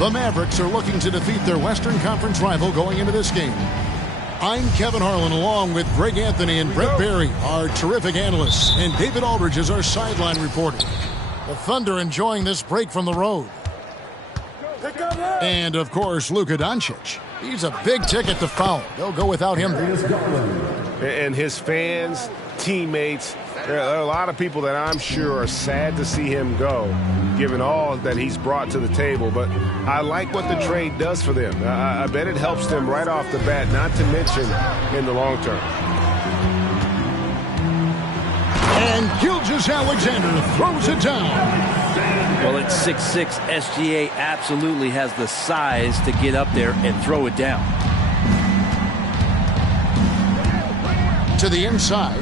The Mavericks are looking to defeat their Western Conference rival going into this game. I'm Kevin Harlan along with Greg Anthony and Brett Barry, our terrific analysts, and David Aldridge is our sideline reporter. The Thunder enjoying this break from the road. And, of course, Luka Doncic. He's a big ticket to foul. They'll go without him. And his fans, teammates, there are a lot of people that I'm sure are sad to see him go, given all that he's brought to the table. But I like what the trade does for them. I bet it helps them right off the bat, not to mention in the long term. And Gilgeous-Alexander throws it down. Well, at 6'6", SGA absolutely has the size to get up there and throw it down. To the inside,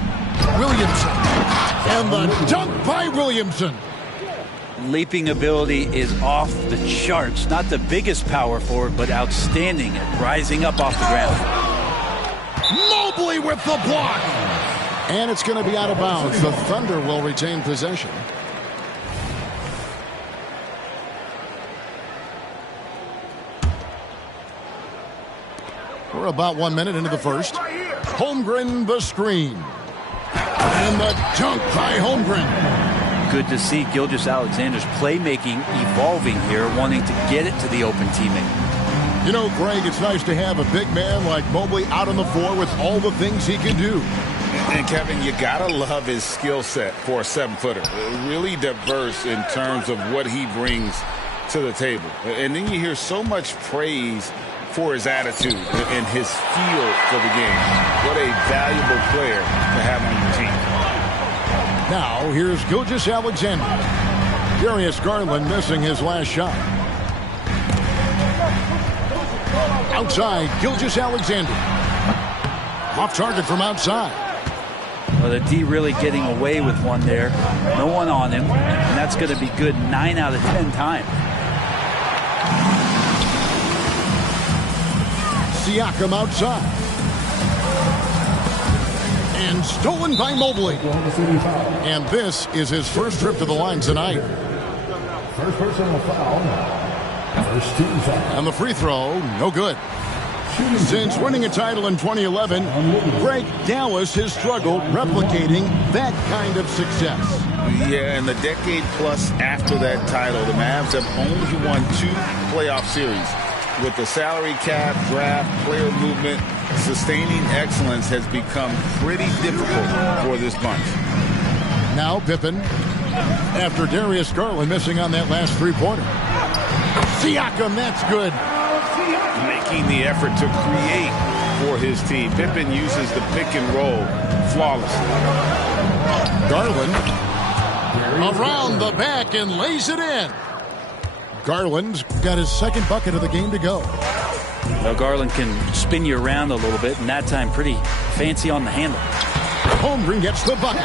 Williamson. And the dunk by Williamson. Leaping ability is off the charts. Not the biggest power forward, but outstanding at rising up off the ground. Mobley with the block. And it's going to be out of bounds. The Thunder will retain possession. We're about 1 minute into the first. Holmgren the screen. And the dunk by Holmgren. Good to see Gilgeous-Alexander's playmaking evolving here, wanting to get it to the open teammate. You know, Greg, it's nice to have a big man like Mobley out on the floor with all the things he can do. And Kevin, you gotta love his skill set for a 7-footer. Really diverse in terms of what he brings to the table. And then you hear so much praise for his attitude and his feel for the game. What a valuable player to have on your team. Now, here's Gilgeous-Alexander. Darius Garland missing his last shot. Outside, Gilgeous-Alexander. Off target from outside. Well, the D really getting away with one there. No one on him, and that's going to be good 9 out of 10 times. Siakam outside. And stolen by Mobley. And this is his first trip to the line tonight. First personal foul. First team foul. And the free throw, no good. Since winning a title in 2011, Greg, Dallas has struggled replicating that kind of success. Yeah, and the decade plus after that title, the Mavs have only won 2 playoff series. With the salary cap, draft, player movement, sustaining excellence has become pretty difficult for this bunch. Now Pippen, after Darius Garland missing on that last three-pointer. Siakam, that's good. Making the effort to create for his team. Pippen uses the pick and roll flawlessly. Garland around the back and lays it in. Garland's got his second bucket of the game to go. Well, Garland can spin you around a little bit, and that time pretty fancy on the handle. Holmgren gets the bucket.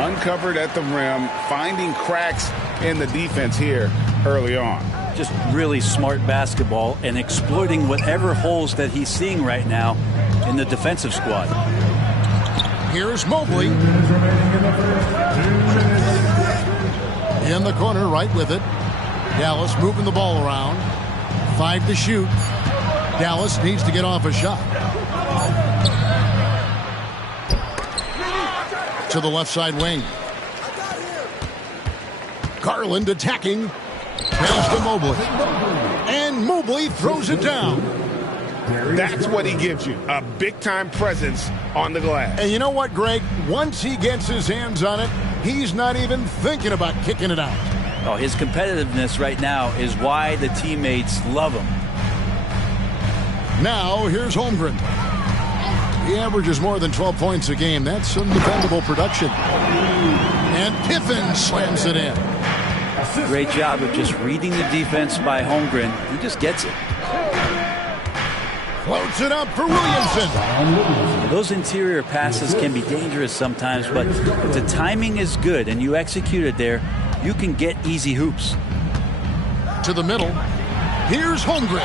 Uncovered at the rim, finding cracks in the defense here early on. Just really smart basketball and exploiting whatever holes that he's seeing right now in the defensive squad. Here's Mobley. In the corner, right with it. Dallas moving the ball around. 5 to shoot. Dallas needs to get off a shot. To the left side wing. Garland attacking. Pass to Mobley. And Mobley throws it down. That's what he gives you, a big-time presence on the glass. And you know what, Greg? Once he gets his hands on it, he's not even thinking about kicking it out. Oh, his competitiveness right now is why the teammates love him. Now, here's Holmgren. He averages more than 12 points a game. That's some dependable production. And Pippen slams it in. Great job of just reading the defense by Holmgren. He just gets it. Floats it up for Williamson. Those interior passes can be dangerous sometimes, but if the timing is good and you execute it there, you can get easy hoops. To the middle. Here's Holmgren.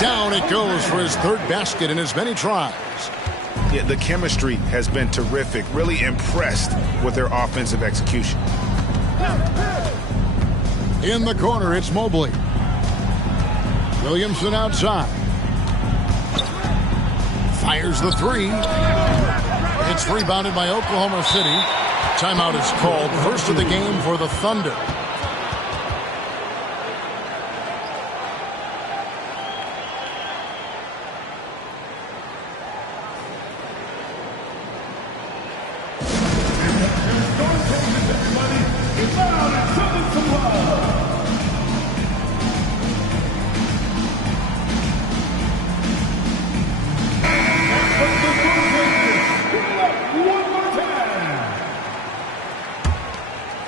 Down it goes for his third basket in as many tries. Yeah, the chemistry has been terrific. Really impressed with their offensive execution. In the corner, it's Mobley. Williamson outside. Fires the three. It's rebounded by Oklahoma City. Timeout is called. First of the game for the Thunder.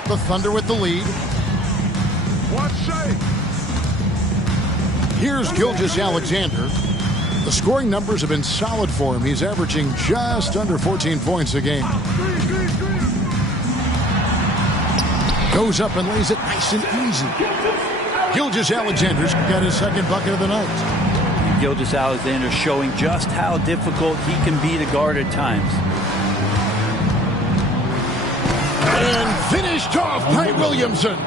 The Thunder with the lead. Here's Gilgeous-Alexander. The scoring numbers have been solid for him. He's averaging just under 14 points a game. Goes up and lays it nice and easy. Gilgeous-Alexander's got his second bucket of the night. Gilgeous-Alexander showing just how difficult he can be to guard at times. And finished off by Williamson.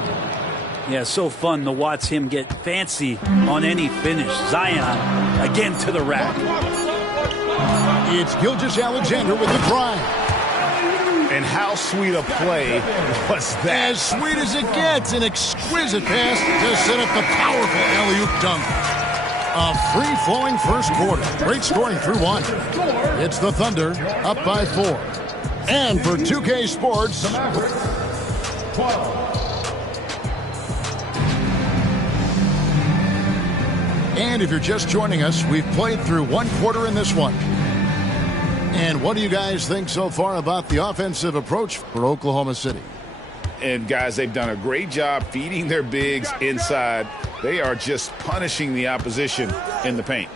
Yeah, so fun to watch him get fancy on any finish. Zion again to the rack. It's Gilgeous-Alexander with the drive. And how sweet a play was that? As sweet as it gets. An exquisite pass to set up the powerful alley-oop dunk. A free-flowing first quarter. Great scoring through one. It's the Thunder up by 4. And for 2K Sports, and if you're just joining us, we've played through one quarter in this one. And what do you guys think so far about the offensive approach for Oklahoma City? And guys, they've done a great job feeding their bigs inside. They are just punishing the opposition in the paint.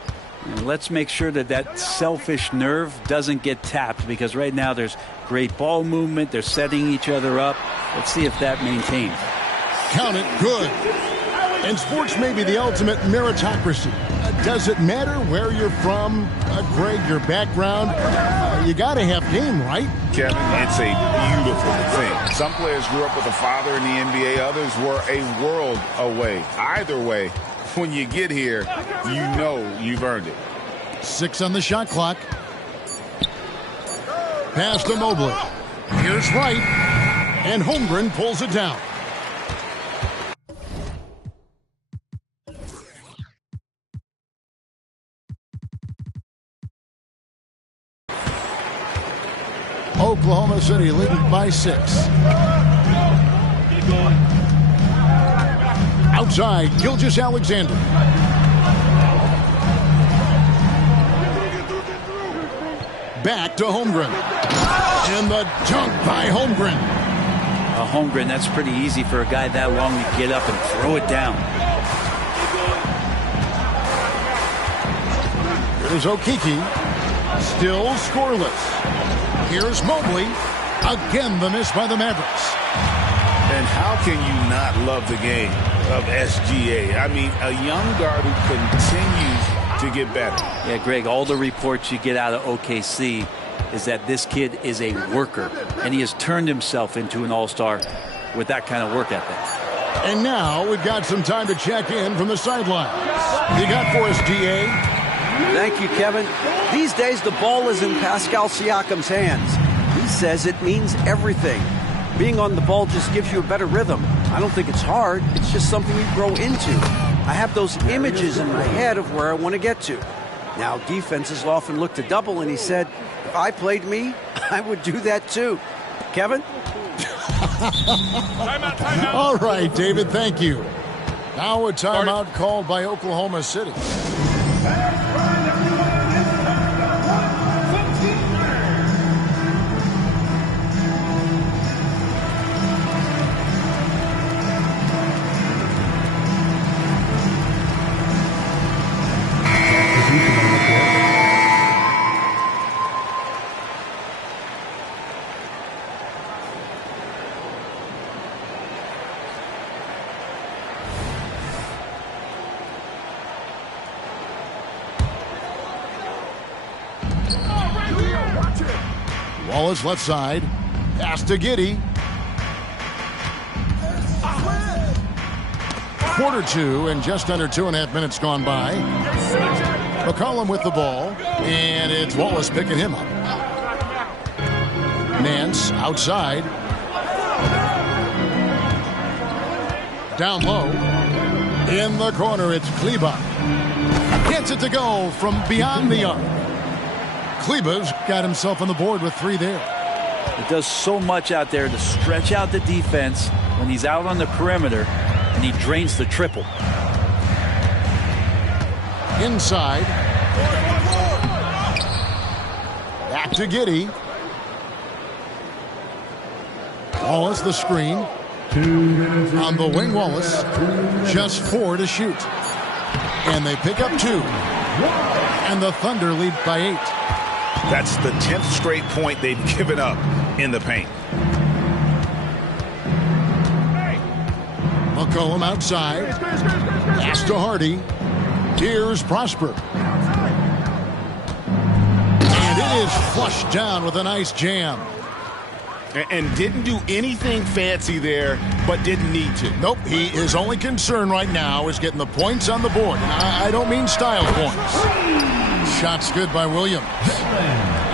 And let's make sure that that selfish nerve doesn't get tapped, because right now there's great ball movement. They're setting each other up. Let's see if that maintains. Count it good. And sports may be the ultimate meritocracy. Does it matter where you're from, Greg, your background? You got to have game, right? Kevin, it's a beautiful thing. Some players grew up with a father in the NBA. Others were a world away. Either way, when you get here, you know you've earned it. 6 on the shot clock. Pass to Mobley. Here's Wright. And Holmgren pulls it down. Oklahoma City leading by 6. Outside, Gilgeous-Alexander. Back to Holmgren. And the dunk by Holmgren. a Holmgren, that's pretty easy for a guy that long to get up and throw it down. Here's Okeke. Still scoreless. Here's Mobley. Again, the miss by the Mavericks. And how can you not love the game of SGA? I mean, a young guard who continues to get better. Yeah, Greg, all the reports you get out of OKC is that this kid is a worker, and he has turned himself into an all-star with that kind of work ethic. And now we've got some time to check in from the sidelines. You got for us, GA? Thank you, Kevin. These days, the ball is in Pascal Siakam's hands. He says it means everything. Being on the ball just gives you a better rhythm. I don't think it's hard. It's just something you grow into. I have those images in my head of where I want to get to. Now, defenses often look to double, and he said, if I played me, I would do that too. Kevin? Timeout. All right, David, thank you. Now a timeout called by Oklahoma City. Wallace left side. Pass to Giddey. Quarter two and just under 2.5 minutes gone by. McCollum with the ball. And it's Wallace picking him up. Nance outside. Down low. In the corner, it's Kleba. Gets it to go from beyond the arc. Kleba's got himself on the board with 3 there. It does so much out there to stretch out the defense when he's out on the perimeter, and he drains the triple. Inside. Back to Giddey. Wallace the screen. On the wing, Wallace. Just 4 to shoot. And they pick up 2. And the Thunder lead by 8. That's the 10th straight point they've given up in the paint. McCollum outside. Pass to Hardy. Here's Prosper. And it is flushed down with a nice jam. And didn't do anything fancy there, but didn't need to. Nope, his only concern right now is getting the points on the board. I don't mean style points. Shots good by Williams.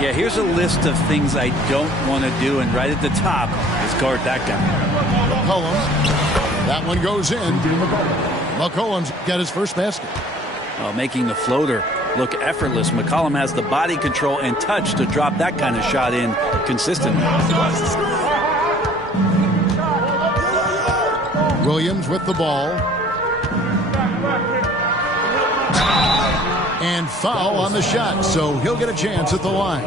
Yeah, here's a list of things I don't want to do, and right at the top is guard that guy. McCollum. That one goes in. McCollum's got his first basket. Making the floater look effortless. McCollum has the body control and touch to drop that kind of shot in consistently. Williams with the ball. And foul on the shot, so he'll get a chance at the line.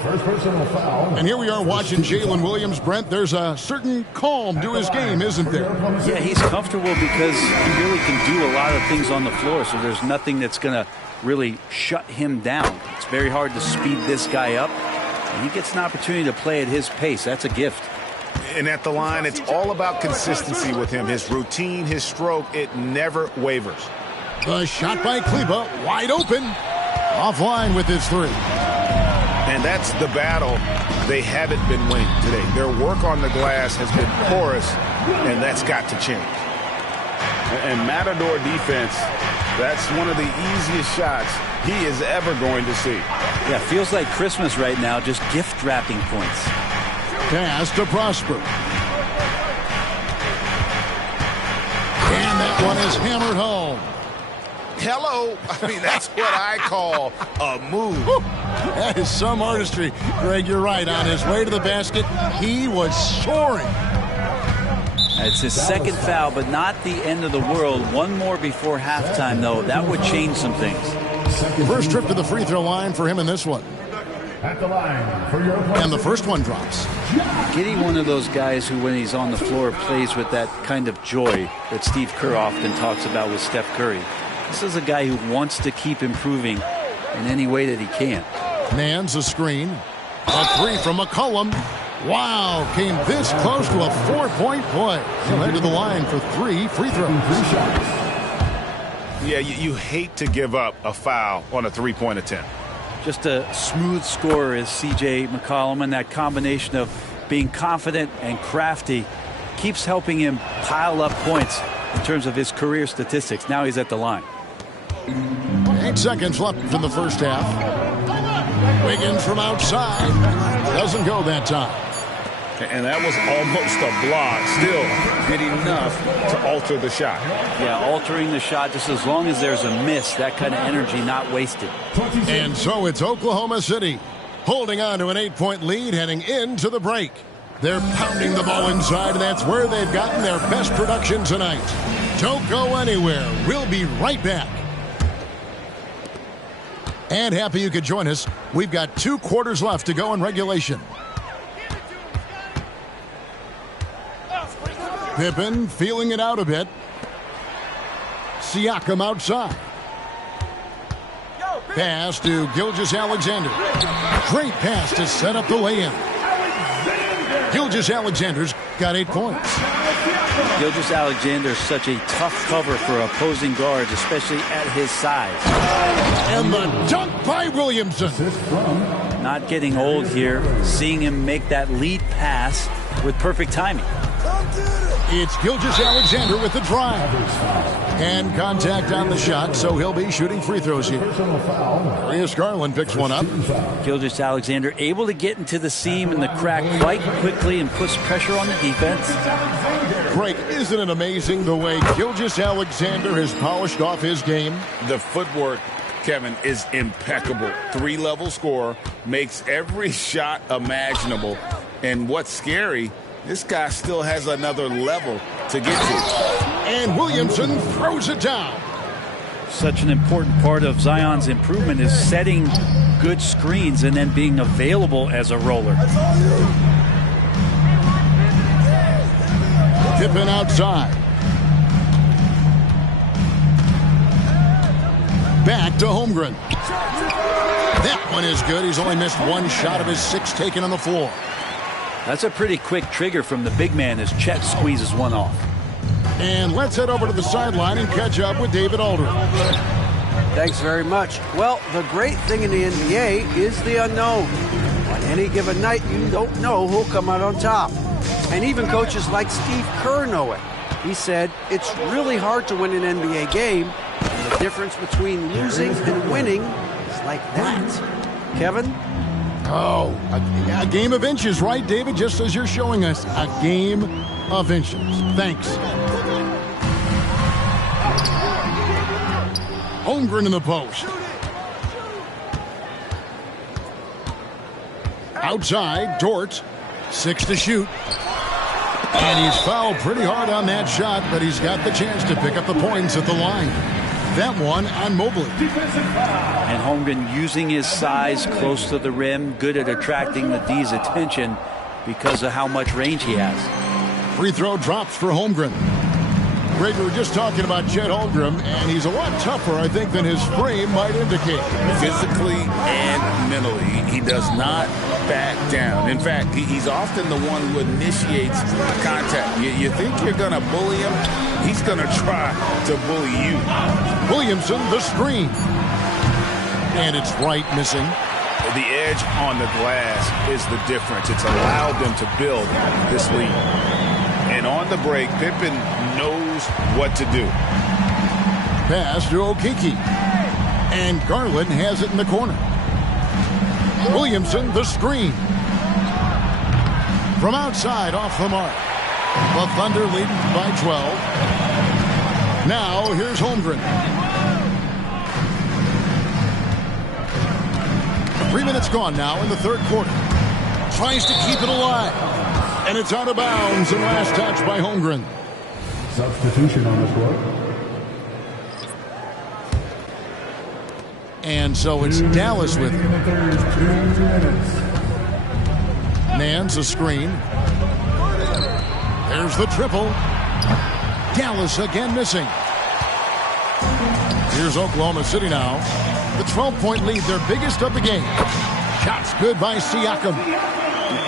First personal foul. And here we are watching Jalen Williams. Brent, there's a certain calm to his game, isn't there? Yeah, he's comfortable because he really can do a lot of things on the floor, so there's nothing that's going to really shut him down. It's very hard to speed this guy up, and he gets an opportunity to play at his pace. That's a gift. And at the line, it's all about consistency with him. His routine, his stroke, it never wavers. The shot by Kleba, wide open. Offline with his 3. And that's the battle they haven't been winning today. Their work on the glass has been porous, and that's got to change. And Matador defense, that's one of the easiest shots he is ever going to see. Yeah, feels like Christmas right now, just gift wrapping points. Pass to Prosper. And that one is hammered home. Hello. I mean, that's what I call a move. That is some artistry. Greg, you're right. On his way to the basket, he was soaring. It's his second foul, but not the end of the world. One more before halftime, though. That would change some things. First trip to the free throw line for him in this one. At the line for your And the first one drops. Getting one of those guys who, when he's on the floor, plays with that kind of joy that Steve Kerr often talks about with Steph Curry. This is a guy who wants to keep improving in any way that he can. Mans a screen. A three from McCollum. Wow, came this close to a 4-point play. He'll head to the line for 3 free throws. Yeah, you hate to give up a foul on a three-point attempt. Just a smooth scorer is C.J. McCollum, and that combination of being confident and crafty keeps helping him pile up points in terms of his career statistics. Now he's at the line. 8 seconds left in the first half. Wiggins from outside. Doesn't go that time. And that was almost a block. Still did enough to alter the shot. Yeah, altering the shot, just as long as there's a miss, that kind of energy not wasted. And so it's Oklahoma City holding on to an 8-point lead heading into the break. They're pounding the ball inside, and that's where they've gotten their best production tonight. Don't go anywhere. We'll be right back. And happy you could join us. We've got 2 quarters left to go in regulation. Pippen feeling it out a bit. Siakam outside. Pass to Gilgeous-Alexander. Great pass to set up the lay-in. Gilgeous-Alexander's got 8 points. Gilgeous-Alexander is such a tough cover for opposing guards, especially at his size. And the dunk by Williamson. Not getting old here, seeing him make that lead pass with perfect timing. It's Gilgeous-Alexander with the drive. And contact on the shot, so he'll be shooting free throws here. Darius Garland picks one up. Gilgeous-Alexander able to get into the seam and the crack quite quickly and puts pressure on the defense. Greg, isn't it amazing the way Gilgeous-Alexander has polished off his game? The footwork, Kevin, is impeccable. 3-level scorer, makes every shot imaginable. And what's scary, this guy still has another level to get to. And Williamson throws it down. Such an important part of Zion's improvement is setting good screens and then being available as a roller. Pippen outside. Back to Holmgren. That one is good. He's only missed 1 shot of his 6 taken on the floor. That's a pretty quick trigger from the big man as Chet squeezes one off. And let's head over to the sideline and catch up with David Aldridge. Thanks very much. Well, the great thing in the NBA is the unknown. On any given night, you don't know who'll come out on top. And even coaches like Steve Kerr know it. He said, it's really hard to win an NBA game, and the difference between losing and winning is like that. Kevin? Oh, a game of inches, right, David? Just as you're showing us, a game of inches. Thanks. Holmgren in the post. Outside, Dort. 6 to shoot. And he's fouled pretty hard on that shot, but he's got the chance to pick up the points at the line. That one on Mobley. And Holmgren using his size close to the rim, good at attracting the D's attention because of how much range he has. Free throw drops for Holmgren. Greg, we were just talking about Chet Holmgren, and he's a lot tougher, I think, than his frame might indicate. Physically and mentally, he does not back down. In fact, he's often the one who initiates contact. You think you're going to bully him? He's going to try to bully you. Williamson, the screen. And it's right missing. The edge on the glass is the difference. It's allowed them to build this lead. And on the break, Pippen knows what to do. Pass to Okeke. And Garland has it in the corner. Williamson, the screen. From outside, off the mark. The Thunder leading by 12. Now, here's Holmgren. 3 minutes gone now in the third quarter. Tries to keep it alive. And it's out of bounds and last touch by Holmgren. Substitution on the court. And so it's Dallas with it. Nance a screen. There's the triple. Dallas again missing. Here's Oklahoma City now. The 12-point lead, their biggest of the game. Shots good by Siakam.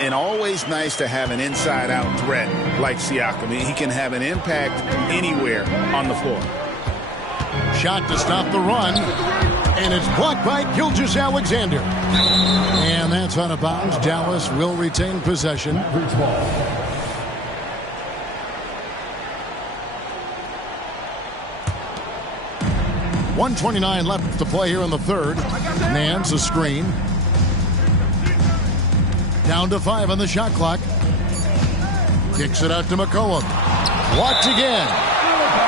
And always nice to have an inside-out threat like Siakam. He can have an impact anywhere on the floor. Shot to stop the run. And it's blocked by Gilgeous-Alexander. And that's out of bounds. Dallas will retain possession. 1:29 left to play here in the third. Nance a screen. Down to 5 on the shot clock. Kicks it out to McCollum. Blocked again.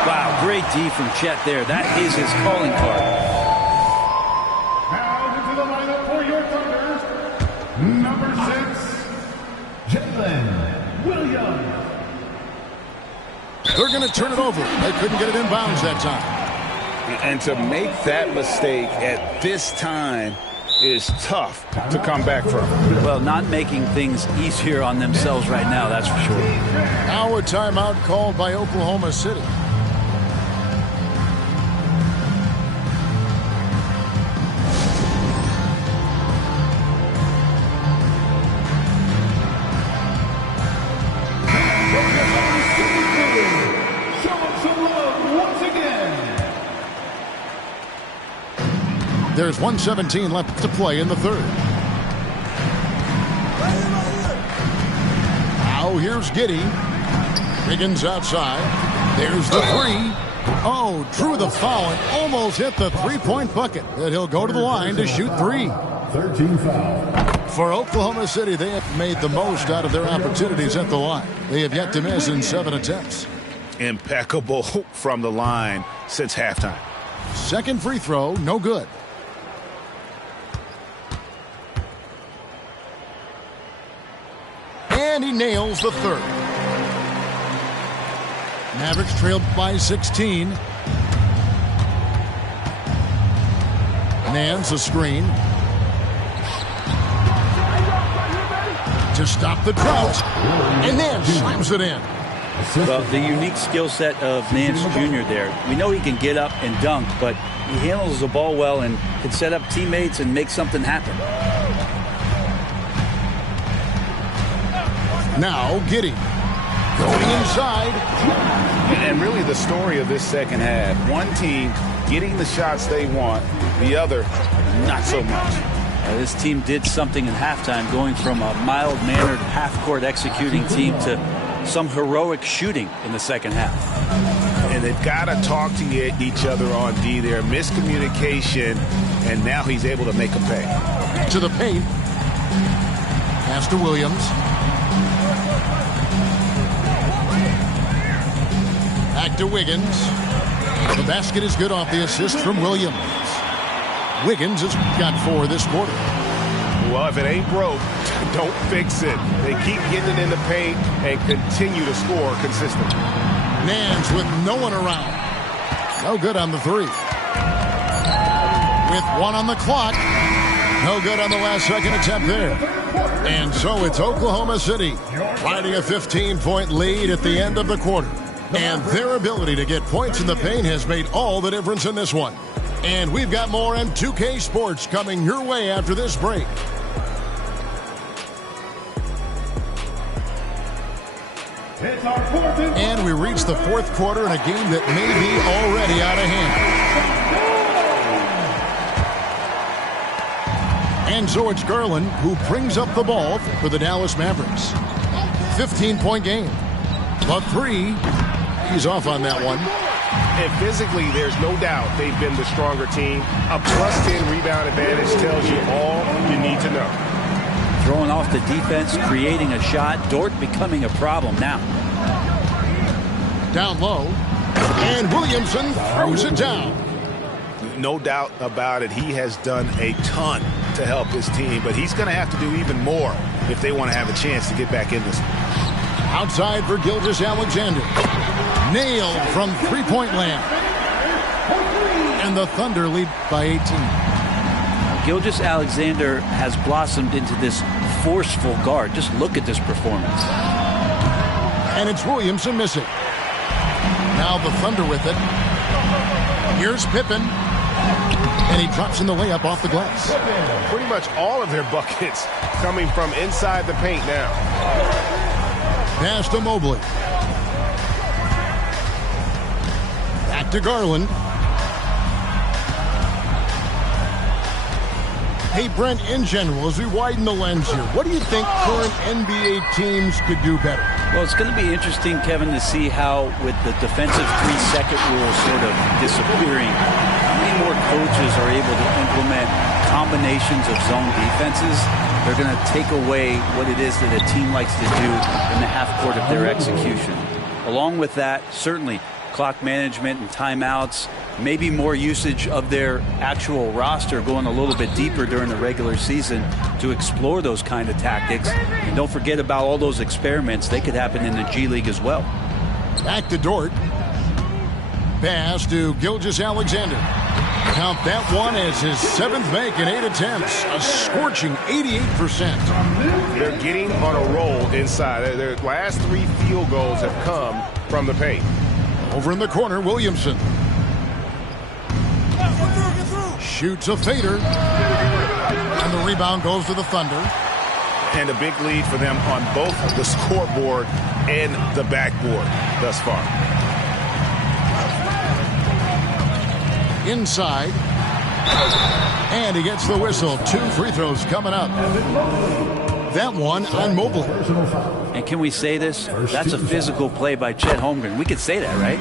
Wow, great D from Chet there. That is his calling card. Now into the lineup for your Thunders, number 6, Jalen Williams. They're going to turn it over. They couldn't get it in bounds that time. And to make that mistake at this time is tough to come back from. Well, not making things easier on themselves right now, that's for sure. Now a timeout called by Oklahoma City. There's 1:17 left to play in the third. Now here's Giddey. Wiggins outside. There's the three. Oh, drew the foul and almost hit the three-point bucket. And he'll go to the line to shoot 3. 13 foul. For Oklahoma City, they have made the most out of their opportunities at the line. They have yet to miss in 7 attempts. Impeccable from the line since halftime. Second free throw, no good. And he nails the third. Mavericks trailed by 16. Nance a screen. To stop the drought. And Nance slams it in. Well, the unique skill set of Nance Jr. there. We know he can get up and dunk, but he handles the ball well and can set up teammates and make something happen. Now Giddey going inside. And really the story of this second half. One team getting the shots they want, the other not so much. This team did something in halftime, going from a mild-mannered half-court executing team to some heroic shooting in the second half. And they've got to talk to each other on D there. Miscommunication, and now he's able to make a pay. To the paint. Pass to Williams. Back to Wiggins. The basket is good off the assist from Williams. Wiggins has got 4 this quarter. Well, if it ain't broke, don't fix it. They keep getting it in the paint and continue to score consistently. Nance with no one around. No good on the 3. With 1 on the clock. No good on the last second attempt there. And so it's Oklahoma City riding a 15-point lead at the end of the quarter. And their ability to get points in the paint has made all the difference in this one. And we've got more M2K Sports coming your way after this break. And we reach the 4th quarter in a game that may be already out of hand. And so it's Garland who brings up the ball for the Dallas Mavericks. 15-point game. The 3, he's off on that one. And physically, there's no doubt they've been the stronger team. A +10 rebound advantage tells you all you need to know. Throwing off the defense, creating a shot. Dort becoming a problem now. Down low. And Williamson throws it down. No doubt about it. He has done a ton to help his team, but he's going to have to do even more if they want to have a chance to get back in this. Outside for Gilgeous-Alexander. Nailed from three-point land. And the Thunder lead by 18. Gilgeous-Alexander has blossomed into this forceful guard. Just look at this performance. And it's Williamson missing. Now the Thunder with it. Here's Pippen. And he drops in the layup off the glass. Pretty much all of their buckets coming from inside the paint now. Pass to Mobley. Back to Garland. Hey, Brent, in general, as we widen the lens here, what do you think current NBA teams could do better? Well, it's going to be interesting, Kevin, to see how, with the defensive 3-second rule sort of disappearing, how many more coaches are able to implement combinations of zone defenses. They're going to take away what it is that a team likes to do in the half court of their execution. Along with that, certainly clock management and timeouts, maybe more usage of their actual roster, going a little bit deeper during the regular season to explore those kind of tactics. And don't forget about all those experiments. They could happen in the G League as well. Back to Dort. Pass to Gilgeous-Alexander. Count that one as his 7th make in 8 attempts. A scorching 88%. They're getting on a roll inside. Their last 3 field goals have come from the paint. Over in the corner, Williamson. Shoots a fader. And the rebound goes to the Thunder. And a big lead for them on both the scoreboard and the backboard thus far. Inside. And he gets the whistle. 2 free throws coming up. That one on Mobley. And can we say this? That's a physical play by Chet Holmgren. We could say that, right?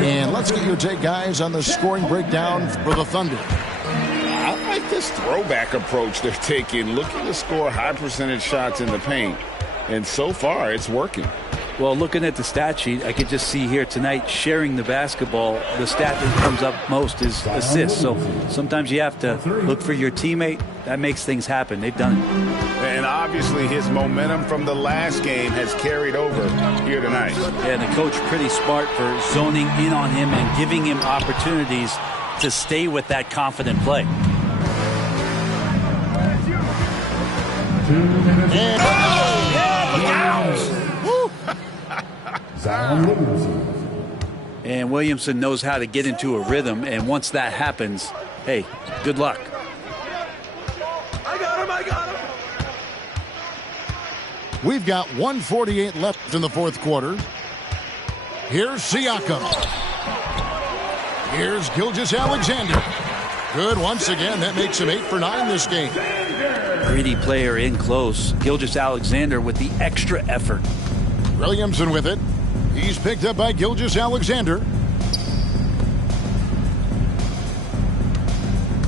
And let's get your take, guys, on the scoring breakdown for the Thunder. I like this throwback approach they're taking, looking to score high percentage shots in the paint. And so far, it's working. Well, looking at the stat sheet, I could just see here tonight, sharing the basketball, the stat that comes up most is assists. So sometimes you have to look for your teammate. That makes things happen. They've done it. And obviously his momentum from the last game has carried over here tonight. Yeah, and the coach pretty smart for zoning in on him and giving him opportunities to stay with that confident play. And Williamson knows how to get into a rhythm, and once that happens, hey, good luck. I got him. We've got 1:48 left in the 4th quarter. Here's Siakam. Here's Gilgeous-Alexander. Good once again. That makes him 8 for 9 this game. Greedy player in close. Gilgeous-Alexander with the extra effort. Williamson with it. He's picked up by Gilgeous-Alexander.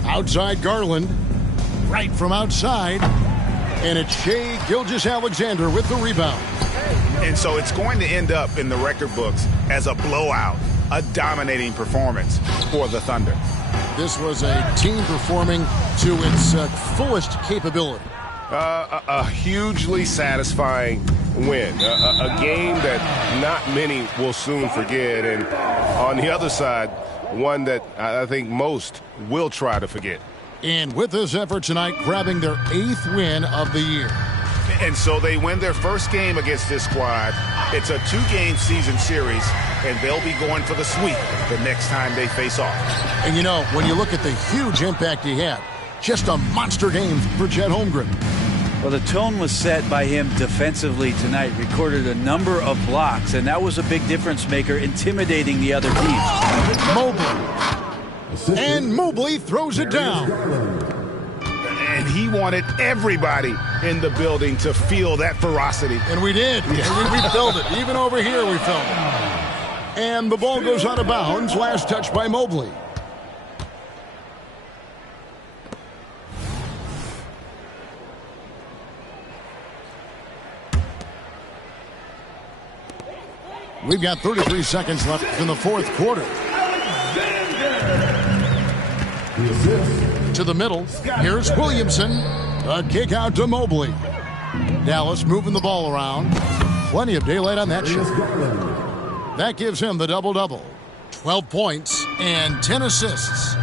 Outside Garland. Right from outside. And it's Shai Gilgeous-Alexander with the rebound. And so it's going to end up in the record books as a blowout, a dominating performance for the Thunder. This was a team performing to its fullest capability. A hugely satisfying win. A game that not many will soon forget. And on the other side, one that I think most will try to forget. And with this effort tonight, grabbing their 8th win of the year. And so they win their first game against this squad. It's a 2-game season series, and they'll be going for the sweep the next time they face off. And you know, when you look at the huge impact he had, just a monster game for Chet Holmgren. Well, the tone was set by him defensively tonight. Recorded a number of blocks, and that was a big difference maker, intimidating the other teams. Mobley. And Mobley throws it down. And he wanted everybody in the building to feel that ferocity. And we did. Yeah. We felt it. Even over here we felt it. And the ball goes out of bounds. Last touch by Mobley. We've got 33 seconds left in the 4th quarter. To the middle. Here's Williamson. A kick out to Mobley. Dallas moving the ball around. Plenty of daylight on that shot. That gives him the double-double. 12 points and 10 assists.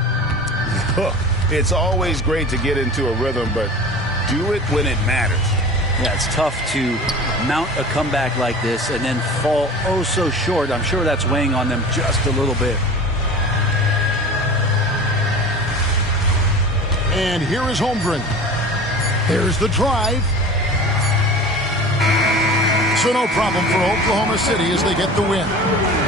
Look, It's always great to get into a rhythm, but do it when it matters. Yeah, it's tough to mount a comeback like this and then fall oh so short. I'm sure that's weighing on them just a little bit. And here is Holmgren. There's the drive. So no problem for Oklahoma City as they get the win.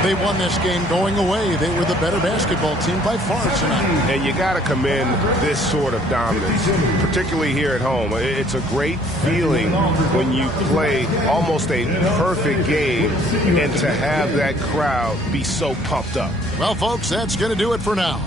They won this game going away. They were the better basketball team by far tonight. And you got to commend this sort of dominance, particularly here at home. It's a great feeling when you play almost a perfect game and to have that crowd be so pumped up. Well, folks, that's going to do it for now.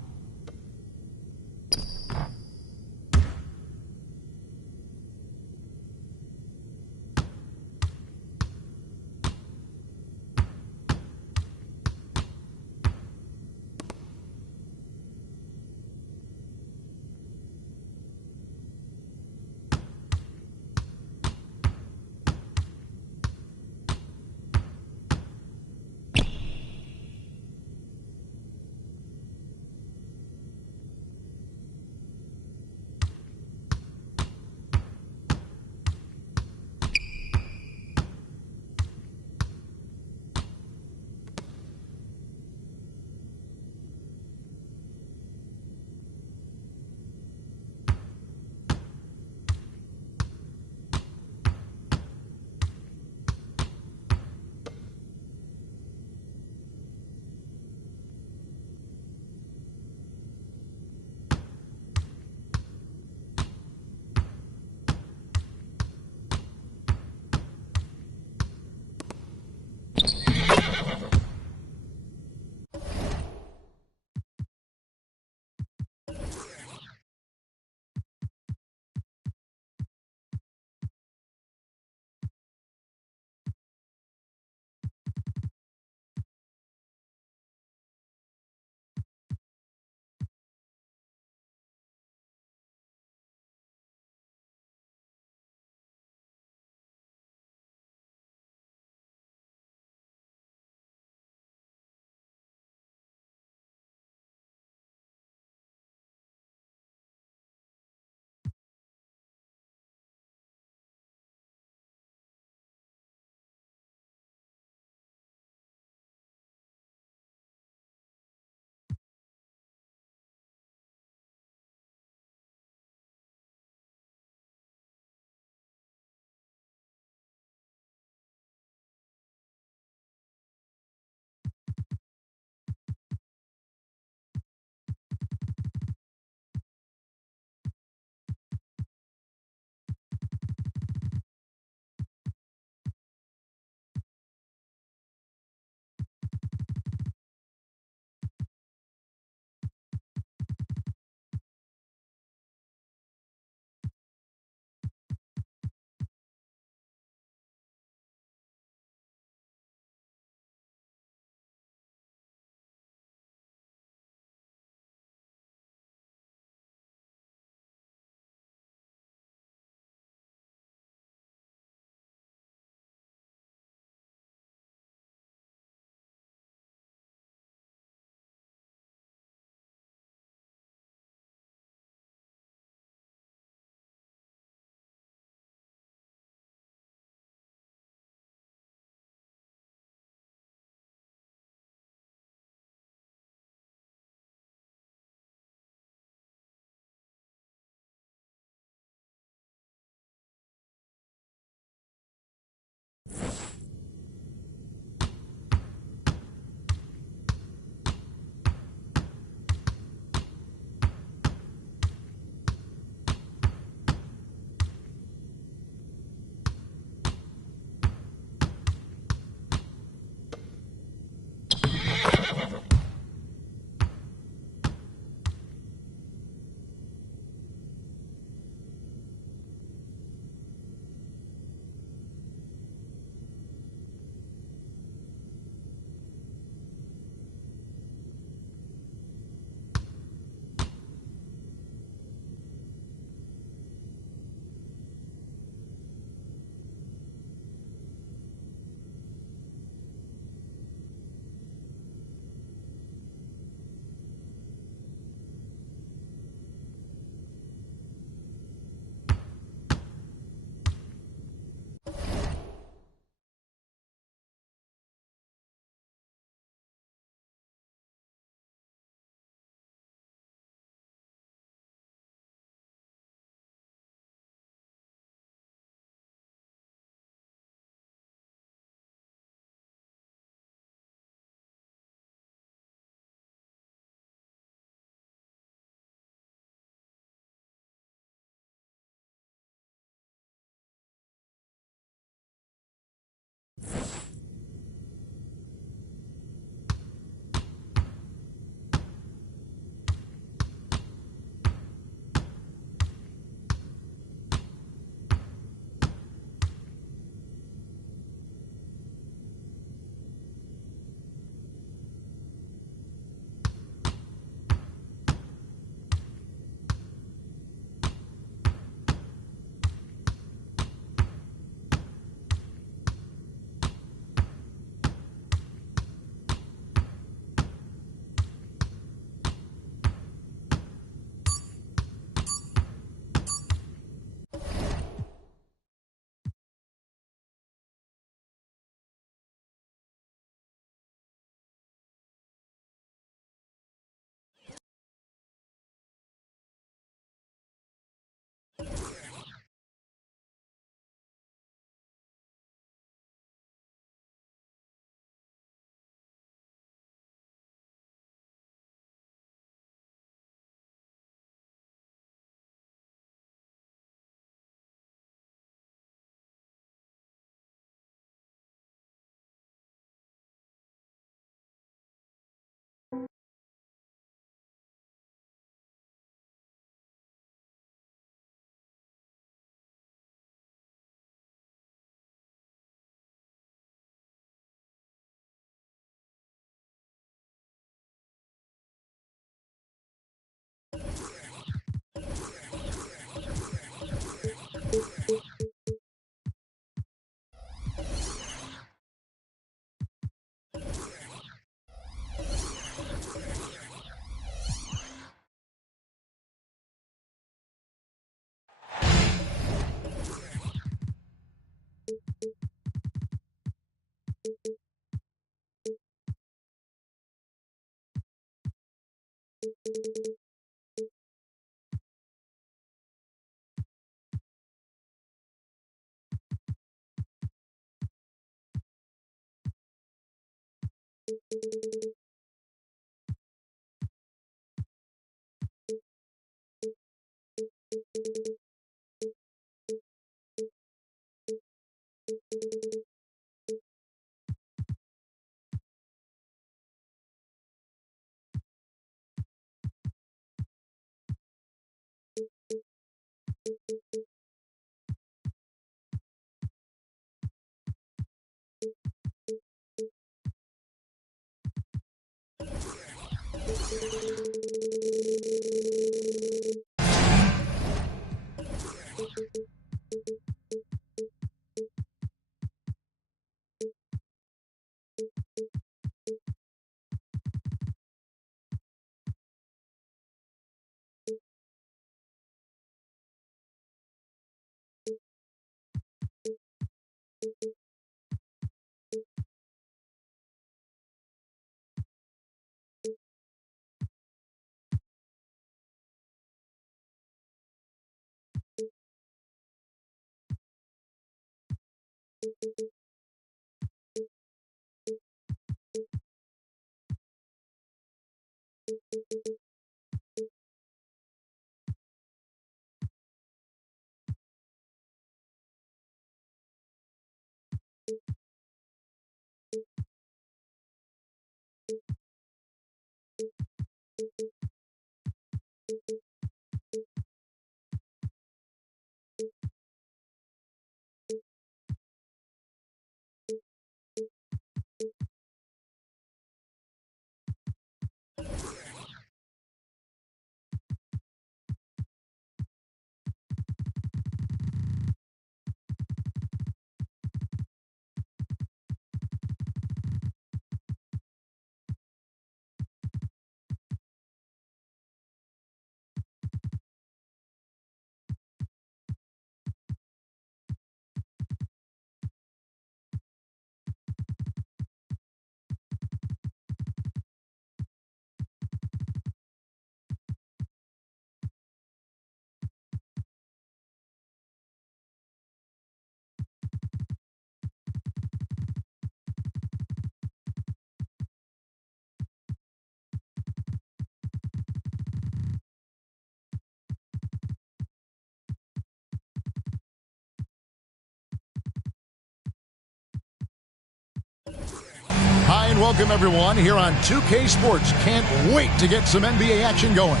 Hi, and welcome everyone here on 2K Sports. Can't wait to get some NBA action going.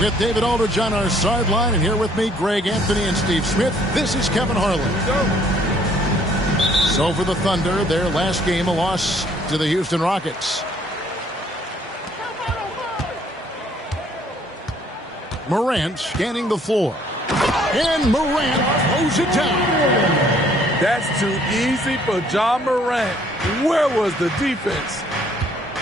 With David Aldridge on our sideline, and here with me, Greg Anthony and Steve Smith, this is Kevin Harlan. So for the Thunder, their last game, a loss to the Houston Rockets. Morant scanning the floor. And Morant throws it down. That's too easy for Ja Morant. Where was the defense?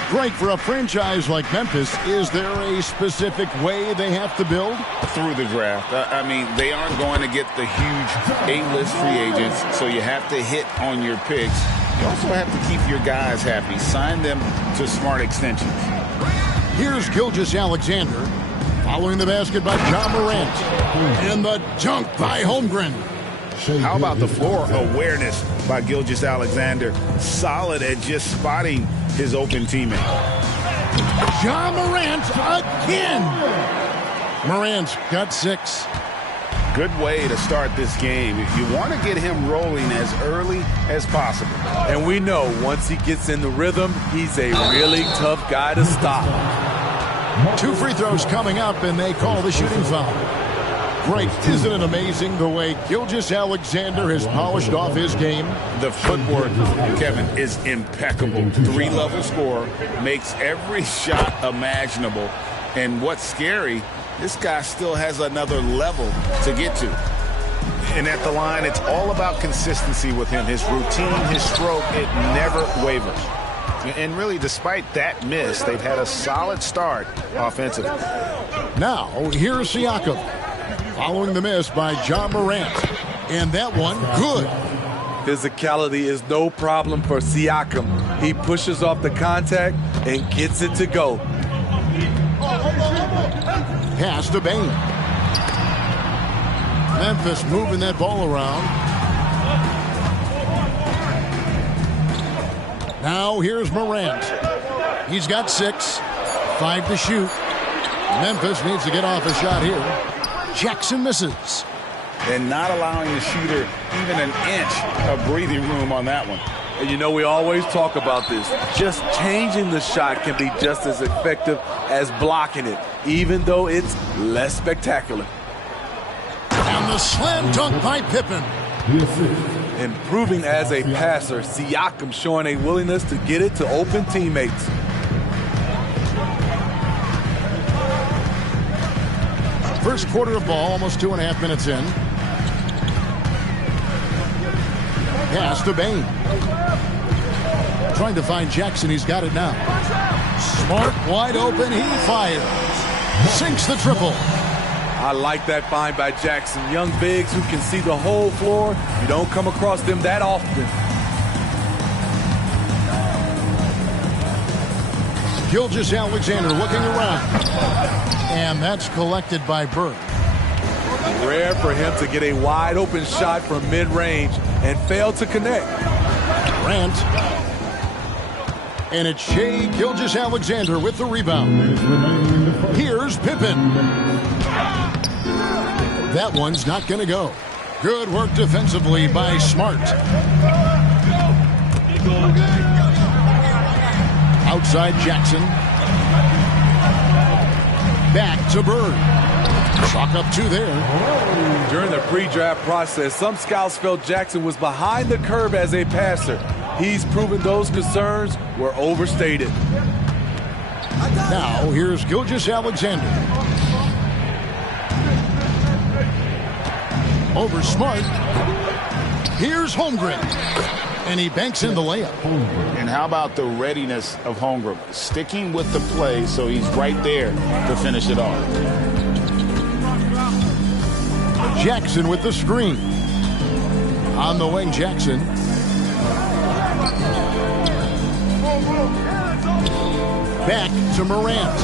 Greg, for a franchise like Memphis, is there a specific way they have to build? Through the draft. I mean, they aren't going to get the huge A-list free agents, so you have to hit on your picks. You also have to keep your guys happy. Sign them to smart extensions. Here's Gilgeous-Alexander following the basket by Ja Morant. And the dunk by Holmgren. How about the floor awareness by Gilgeous-Alexander? Solid at just spotting his open teammate. Ja Morant again. Morant's got 6. Good way to start this game. If you want to get him rolling as early as possible. And we know once he gets in the rhythm, he's a really tough guy to stop. 2 free throws coming up, and they call the shooting foul. Great. Isn't it amazing the way Gilgeous-Alexander has polished off his game? The footwork, Kevin, is impeccable. 3-level scorer, makes every shot imaginable. And what's scary, this guy still has another level to get to. And at the line, it's all about consistency with him. His routine, his stroke, it never wavers. And really, despite that miss, they've had a solid start offensively. Now, here's Siakam. Following the miss by Ja Morant. And that one, good. Physicality is no problem for Siakam. He pushes off the contact and gets it to go. Pass to Bain. Memphis moving that ball around. Now here's Morant. He's got 6. 5 to shoot. Memphis needs to get off a shot here. Jackson misses. And not allowing the shooter even an inch of breathing room on that one. And you know, we always talk about this. Just changing the shot can be just as effective as blocking it, even though it's less spectacular. And the slam dunk by Pippen. Improving as a passer, Siakam showing a willingness to get it to open teammates. First quarter of ball, almost 2.5 minutes in. Pass to Bain. Trying to find Jackson. He's got it now. Smart, wide open. He fires. Sinks the triple. I like that find by Jackson. Young bigs who can see the whole floor. You don't come across them that often. Gilgeous-Alexander looking around. And that's collected by Bird. Rare for him to get a wide open shot from mid-range and fail to connect. Grant. And it's Shai Gilgeous-Alexander with the rebound. Here's Pippen. That one's not going to go. Good work defensively by Smart. Outside Jackson. Back to Bird. Chalk up 2 there. During the pre-draft process, some scouts felt Jackson was behind the curve as a passer. He's proven those concerns were overstated. Now, here's Gilgeous-Alexander. Over Smart. Here's Holmgren. And he banks in the layup. And how about the readiness of Holmgren? Sticking with the play so he's right there to finish it off. Jackson with the screen. On the wing, Jackson. Back to Morant.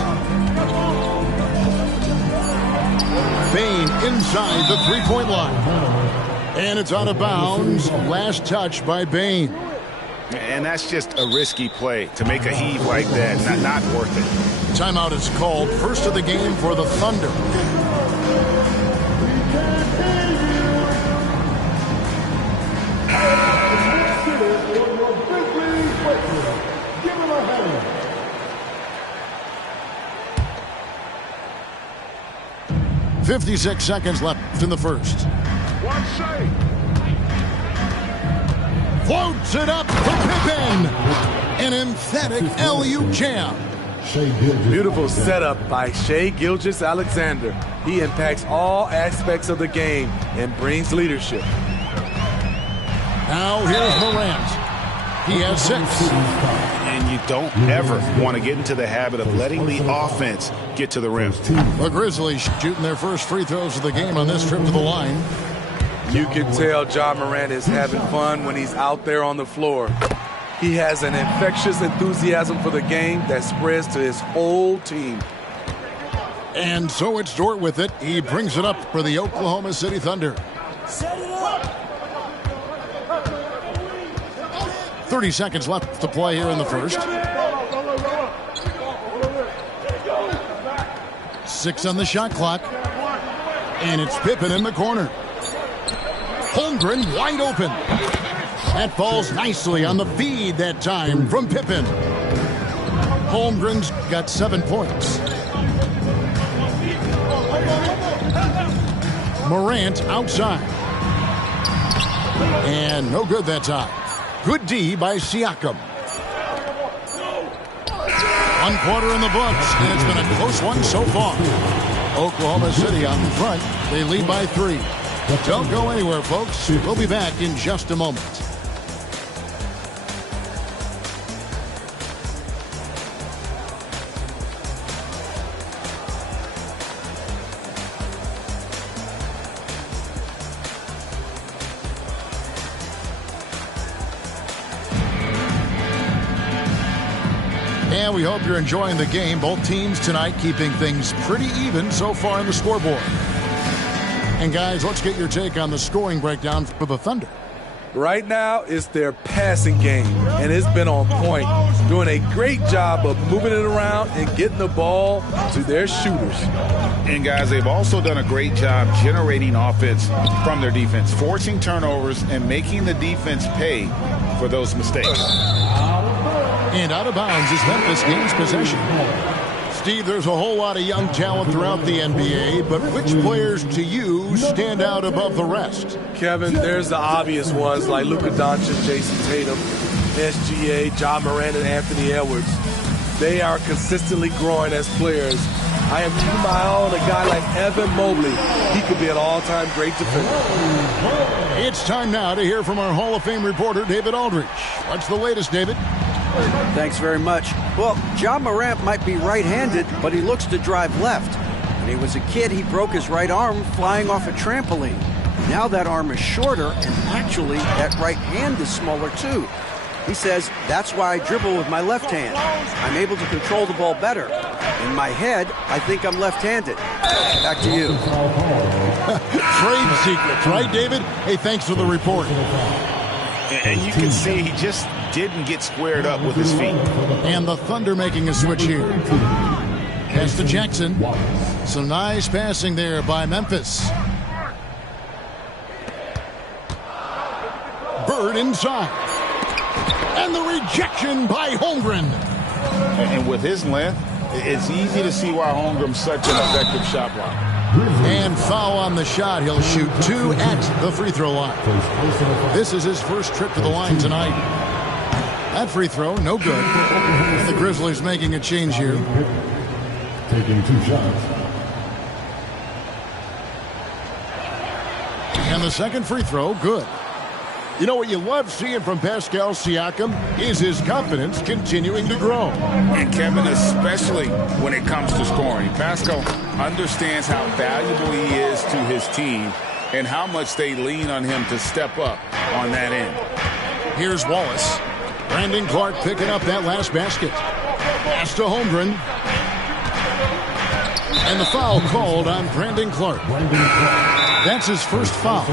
Bain inside the three-point line. And it's out of bounds. Last touch by Bain. And that's just a risky play. To make a heave like that, not worth it. Timeout is called. First of the game for the Thunder. Give him a hand. 56 seconds left in the first. Floats it up for Pippen. An emphatic LU jam. Beautiful setup by Shai Gilgeous-Alexander. He impacts all aspects of the game and brings leadership. Now here's Morant. He has 6. And you don't ever want to get into the habit of letting the offense get to the rim. The Grizzlies shooting their first free throws of the game on this trip to the line. You can tell Ja Morant is having fun when he's out there on the floor. He has an infectious enthusiasm for the game that spreads to his whole team. And so it's Dort with it. He brings it up for the Oklahoma City Thunder. 30 seconds left to play here in the first. 6 on the shot clock. And it's Pippen in the corner. Holmgren wide open. That falls nicely on the feed that time from Pippen. Holmgren's got 7 points. Morant outside. And no good that time. Good D by Siakam. 1 quarter in the books, and it's been a close one so far. Oklahoma City out in front. They lead by 3. Don't go anywhere, folks. We'll be back in just a moment. And we hope you're enjoying the game. Both teams tonight keeping things pretty even so far in the scoreboard. And guys, let's get your take on the scoring breakdown for the Thunder. Right now, it's their passing game, and it's been on point. Doing a great job of moving it around and getting the ball to their shooters. And guys, they've also done a great job generating offense from their defense, forcing turnovers and making the defense pay for those mistakes. And out of bounds is Memphis gains possession. Steve, there's a whole lot of young talent throughout the NBA, but which players to you stand out above the rest? Kevin, there's the obvious ones like Luka Doncic, Jason Tatum, SGA, Ja Morant, and Anthony Edwards. They are consistently growing as players. I am keeping my eye on a guy like Evan Mobley. He could be an all-time great defender. It's time now to hear from our Hall of Fame reporter, David Aldridge. What's the latest, David? Thanks very much. Well, Ja Morant might be right-handed, but he looks to drive left. When he was a kid, he broke his right arm flying off a trampoline. Now that arm is shorter, and actually that right hand is smaller too. He says, that's why I dribble with my left hand. I'm able to control the ball better. In my head, I think I'm left-handed. Back to you. Trade secrets, right, David? Hey, thanks for the report. And you can see he just didn't get squared up with his feet. And the Thunder making a switch here. Pass to Jackson. Some nice passing there by Memphis. Bird inside. And the rejection by Holmgren. And with his length, it's easy to see why Holmgren's such an effective shot blocker. And foul on the shot. He'll shoot 2 at the free throw line. This is his first trip to the line tonight. That free throw, no good. And the Grizzlies making a change here. Taking 2 shots. And the second free throw, good. You know what you love seeing from Pascal Siakam is his confidence continuing to grow. And Kevin, especially when it comes to scoring. Pascal understands how valuable he is to his team and how much they lean on him to step up on that end. Here's Wallace. Brandon Clark picking up that last basket. Pass to Holmgren. And the foul called on Brandon Clark. That's his first foul.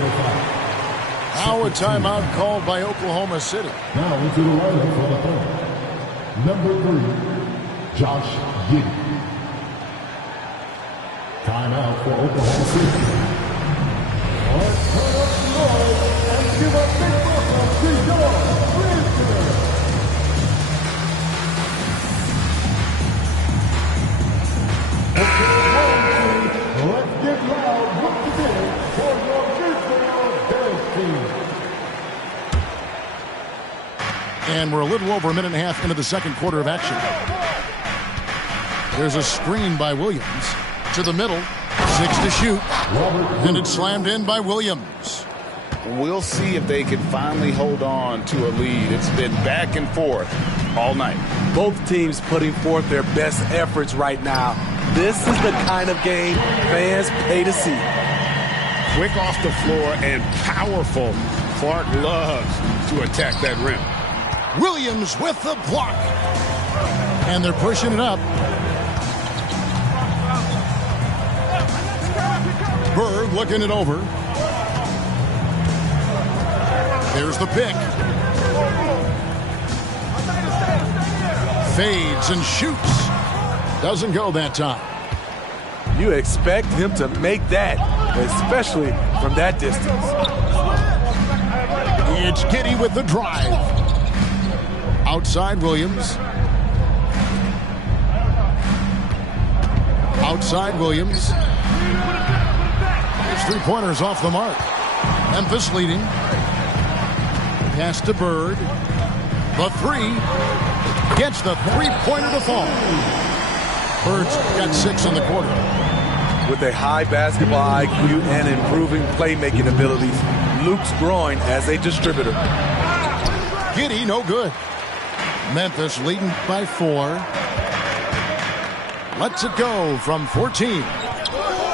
Now a timeout called by Oklahoma City. Now into the lineup for the third. Number 3, Josh Giddey. Timeout for Oklahoma City. Let's turn up the noise and give a big welcome to your Grizzlies. Let's get loud once again for your Grizzlies team. And we're a little over a minute and a half into the second quarter of action. There's a screen by Williams. To the middle. 6 to shoot. And it's slammed in by Williams. We'll see if they can finally hold on to a lead. It's been back and forth all night. Both teams putting forth their best efforts right now. This is the kind of game fans pay to see. Quick off the floor and powerful. Clark loves to attack that rim. Williams with the block. And they're pushing it up. Bird looking it over. There's the pick. Fades and shoots. Doesn't go that time. You expect him to make that, especially from that distance. It's Giddey with the drive. Outside Williams. Outside Williams. His three-pointers off the mark. Memphis leading. Pass to Bird. The 3. Gets the three-pointer to fall. Bird's got 6 in the quarter. With a high basketball IQ and improving playmaking abilities, Luke's growing as a distributor. Giddey, no good. Memphis leading by 4. Lets it go from 14.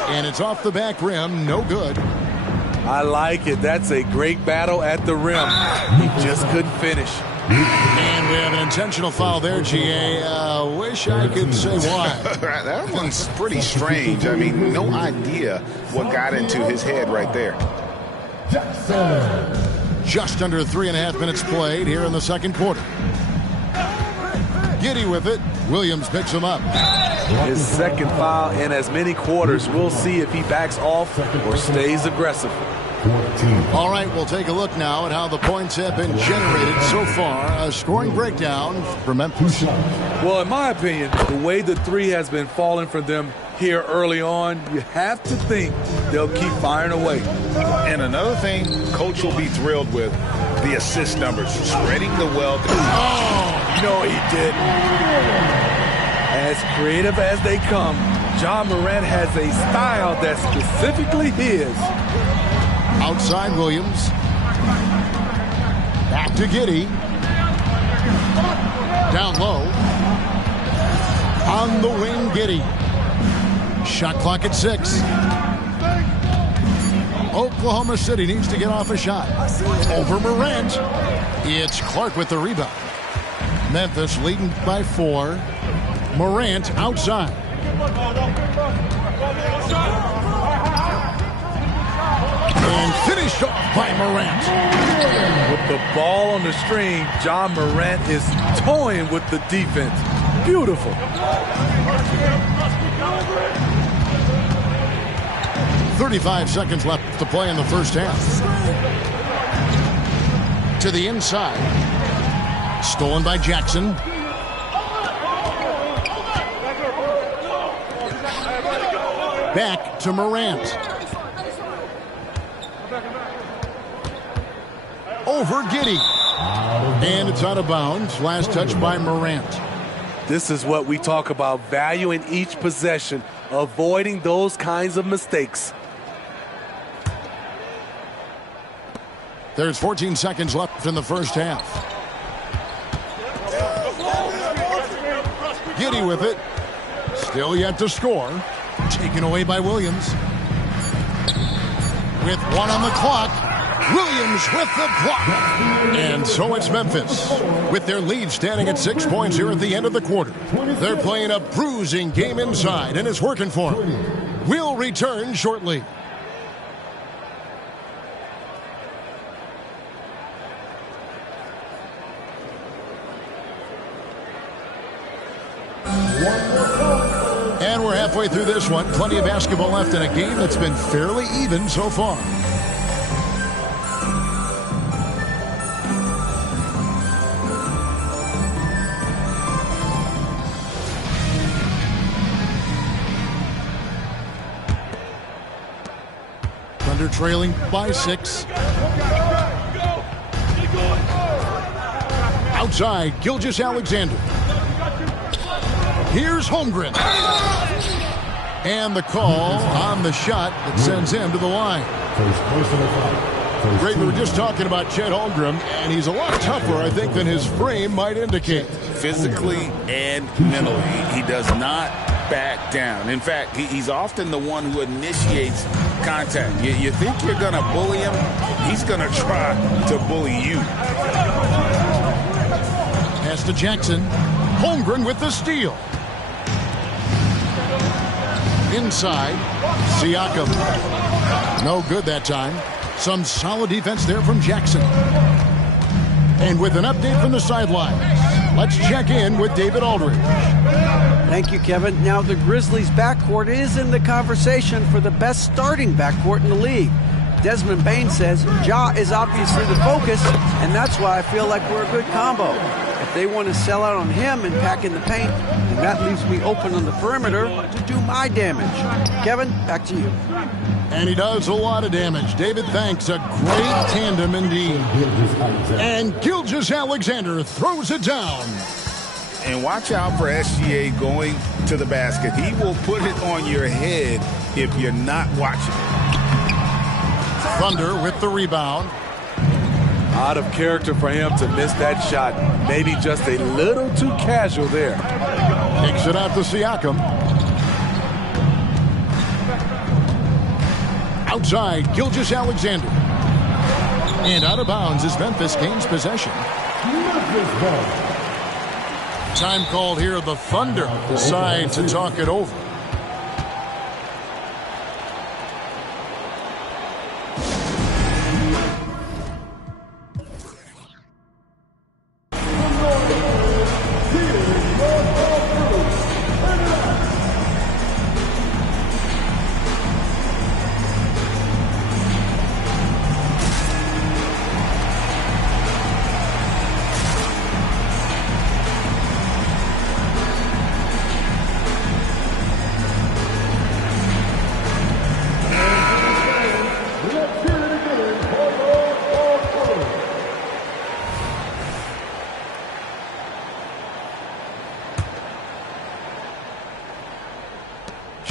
And it's off the back rim, no good. I like it. That's a great battle at the rim. He just couldn't finish. And we have an intentional foul there, GA. Wish I could say why. That one's pretty strange. I mean, no idea what got into his head right there. Just under 3.5 minutes played here in the second quarter. Giddey with it. Williams picks him up. His second foul in as many quarters. We'll see if he backs off or stays aggressive. 14. All right, we'll take a look now at how the points have been generated so far. A scoring breakdown for Memphis. Well, in my opinion, the way the 3 has been falling for them here early on, you have to think they'll keep firing away. And another thing Coach will be thrilled with, the assist numbers, spreading the wealth. Oh, no, he didn't. As creative as they come, John Morant has a style that's specifically his. Outside Williams. Back to Giddey. Down low. On the wing, Giddey. Shot clock at 6. Oklahoma City needs to get off a shot. Over Morant. It's Clark with the rebound. Memphis leading by 4. Morant outside. And finished off by Morant. With the ball on the string, John Morant is toying with the defense. Beautiful. 35 seconds left to play in the first half. To the inside. Stolen by Jackson. Back to Morant. Over Giddey. And it's out of bounds. Last touch by Morant. This is what we talk about, valuing each possession, avoiding those kinds of mistakes. There's 14 seconds left in the first half. Giddey with it. Still yet to score. Taken away by Williams. With 1 on the clock. Williams with the block. And so it's Memphis with their lead standing at 6 points here at the end of the quarter. They're playing a bruising game inside, and it's working for them. We'll return shortly. And we're halfway through this one. Plenty of basketball left in a game that's been fairly even so far. Thunder trailing by 6. Outside, Gilgeous-Alexander. Here's Holmgren. And the call on the shot that sends him to the line. Greg, we were just talking about Chet Holmgren, and he's a lot tougher, I think, than his frame might indicate. Physically and mentally, he does not back down. In fact, he's often the one who initiates contact. You think you're going to bully him, he's going to try to bully you. Pass to Jackson. Holmgren with the steal. Inside, Siakam. No good that time. Some solid defense there from Jackson. And with an update from the sidelines, let's check in with David Aldridge. Thank you, Kevin. Now the Grizzlies' backcourt is in the conversation for the best starting backcourt in the league. Desmond Bain says Ja is obviously the focus, and that's why I feel like we're a good combo. If they want to sell out on him and pack in the paint, then that leaves me open on the perimeter to do my damage. Kevin, back to you. And he does a lot of damage. David, thanks. A great tandem indeed. And Gilgeous-Alexander throws it down. And watch out for SGA going to the basket. He will put it on your head if you're not watching. Thunder with the rebound. Out of character for him to miss that shot. Maybe just a little too casual there. Kicks it out to Siakam. Outside, Gilgeous-Alexander. And out of bounds as Memphis gains possession. Time called here. The Thunder decide to talk it over.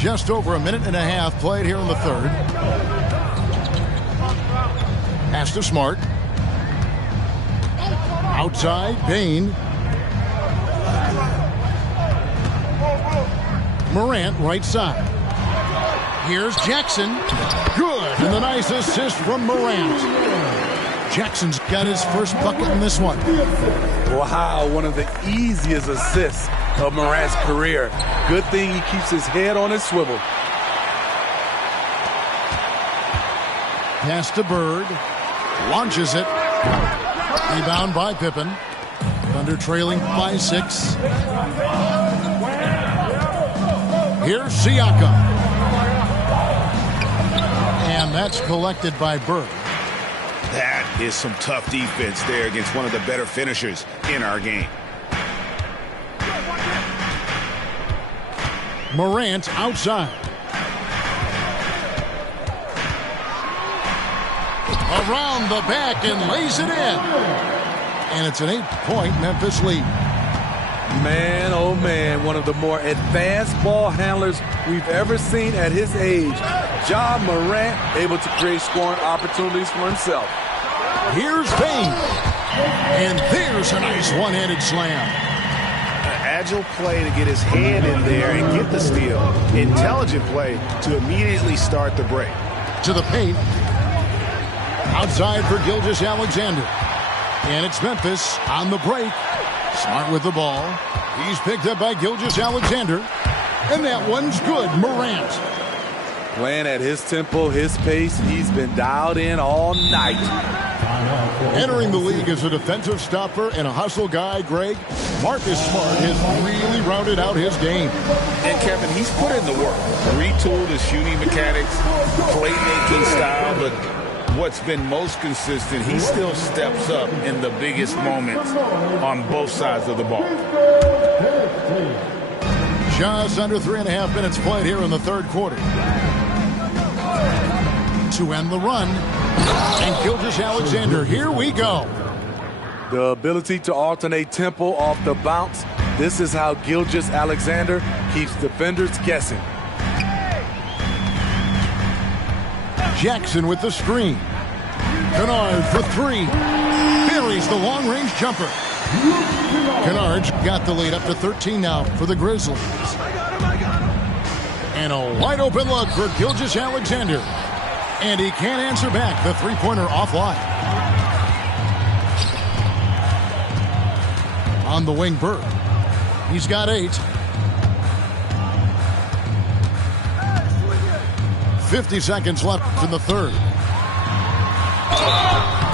just over a minute and a half played here in the third. Pass to Smart. Outside, Bain. Morant, right side. Here's Jackson. Good. And the nice assist from Morant. Jackson's got his first bucket in this one. Wow, one of the easiest assists of Morant's career. Good thing he keeps his head on his swivel. Pass to Bird. Launches it. Rebound by Pippen. Thunder trailing by 6. Here's Siakam. And that's collected by Bird. That is some tough defense there against one of the better finishers in our game. Morant outside. Around the back and lays it in. And it's an 8-point Memphis lead. Man, oh man, one of the more advanced ball handlers we've ever seen at his age. Ja Morant able to create scoring opportunities for himself. Here's Bain. And there's a nice one-handed slam. Agile play to get his hand in there and get the steal. Intelligent play to immediately start the break. To the paint. Outside for Gilgeous-Alexander. And it's Memphis on the break. Smart with the ball. He's picked up by Gilgeous-Alexander. And that one's good. Morant. Playing at his tempo, his pace. He's been dialed in all night. Entering the league as a defensive stopper and a hustle guy, Greg, Marcus Smart has really rounded out his game. And Kevin, he's put in the work. Retooled his shooting mechanics, playmaking style, but what's been most consistent, he still steps up in the biggest moments on both sides of the ball. Just under 3.5 minutes played here in the third quarter. To end the run. And Gilgeous-Alexander, here we go. The ability to alternate tempo off the bounce. This is how Gilgeous-Alexander keeps defenders guessing. Jackson with the screen. Kennard for 3. Buries the long-range jumper. Kennard's got the lead up to 13 now for the Grizzlies. And a wide-open look for Gilgeous-Alexander. And he can't answer back. The three-pointer offline. On the wing, Bird. He's got 8. 50 seconds left in the third.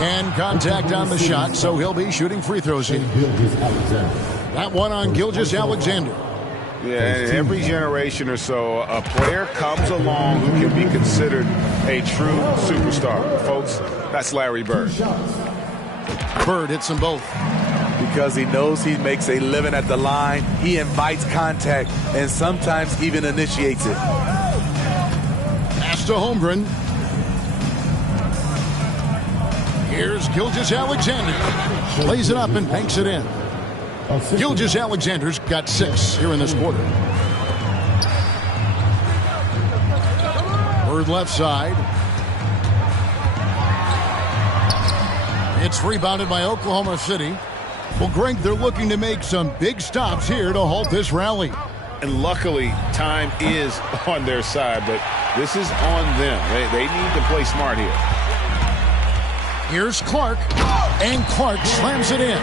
And contact on the shot, so he'll be shooting free throws here. That one on Gilgeous-Alexander. Yeah, and every generation or so, a player comes along who can be considered a true superstar. Folks, that's Larry Bird. Bird hits them both. Because he knows he makes a living at the line, he invites contact and sometimes even initiates it. Pass to Holmgren. Here's Gilgeous-Alexander. Lays it up and banks it in. Gilgeous-Alexander's got 6 here in this quarter. Bird left side. It's rebounded by Oklahoma City. Well, Greg, they're looking to make some big stops here to halt this rally. And luckily, time is on their side, but this is on them. They need to play smart here. Here's Clark, and Clark slams it in.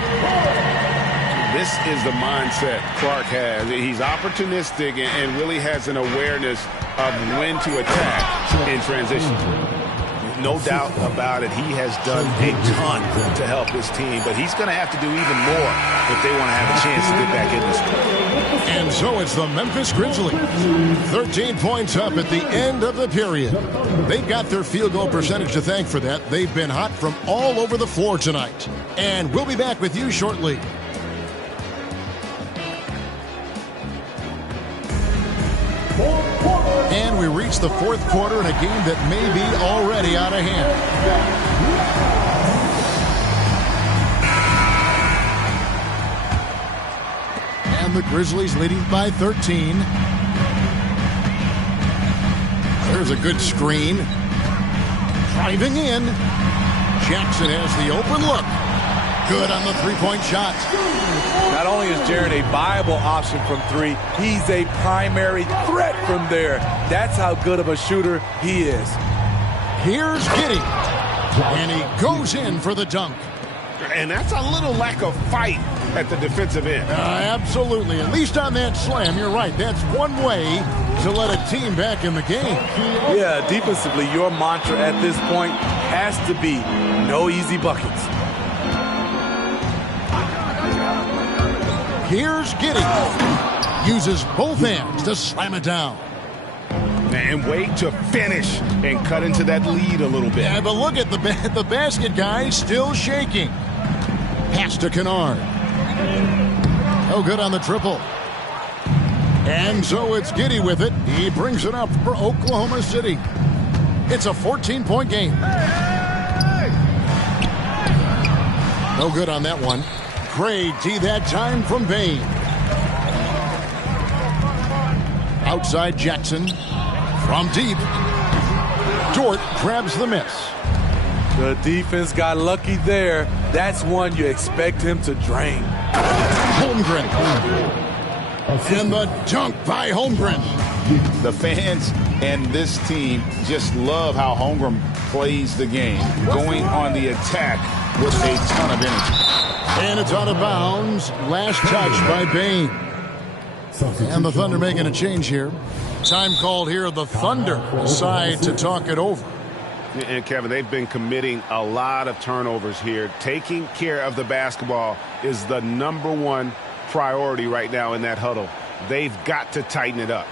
This is the mindset Clark has. He's opportunistic and really has an awareness of when to attack in transition. No doubt about it, he has done a ton to help his team, but he's going to have to do even more if they want to have a chance to get back in this one. And so it's the Memphis Grizzlies. 13 points up at the end of the period. They've got their field goal percentage to thank for that. They've been hot from all over the floor tonight. And we'll be back with you shortly. And we reach the fourth quarter in a game that may be already out of hand. And the Grizzlies leading by 13. There's a good screen. Driving in. Jackson has the open look. Good on the three-point shot. Not only is Jaren a viable option from three, he's a primary threat from there. That's how good of a shooter he is. Here's Giddey. And he goes in for the dunk. And that's a little lack of fight at the defensive end. Absolutely. At least on that slam, you're right. That's one way to let a team back in the game. Yeah, defensively, your mantra at this point has to be no easy buckets. Here's Giddey. Uses both hands to slam it down. And wait to finish and cut into that lead a little bit. Yeah, but look at the basket, guys, still shaking. Pass to Kennard. Oh, good on the triple. And so it's Giddey with it. He brings it up for Oklahoma City. It's a 14-point game. No good on that one. Great D that time from Bain. Outside Jackson. From deep. Dort grabs the miss. The defense got lucky there. That's one you expect him to drain. Holmgren. And the dunk by Holmgren. The fans and this team just love how Holmgren plays the game, going on the attack with a ton of energy. And it's out of bounds. Last touch by Bain. And the Thunder making a change here. Time called here. The Thunder decide to talk it over. And Kevin, they've been committing a lot of turnovers here. Taking care of the basketball is the #1 priority right now in that huddle. They've got to tighten it up.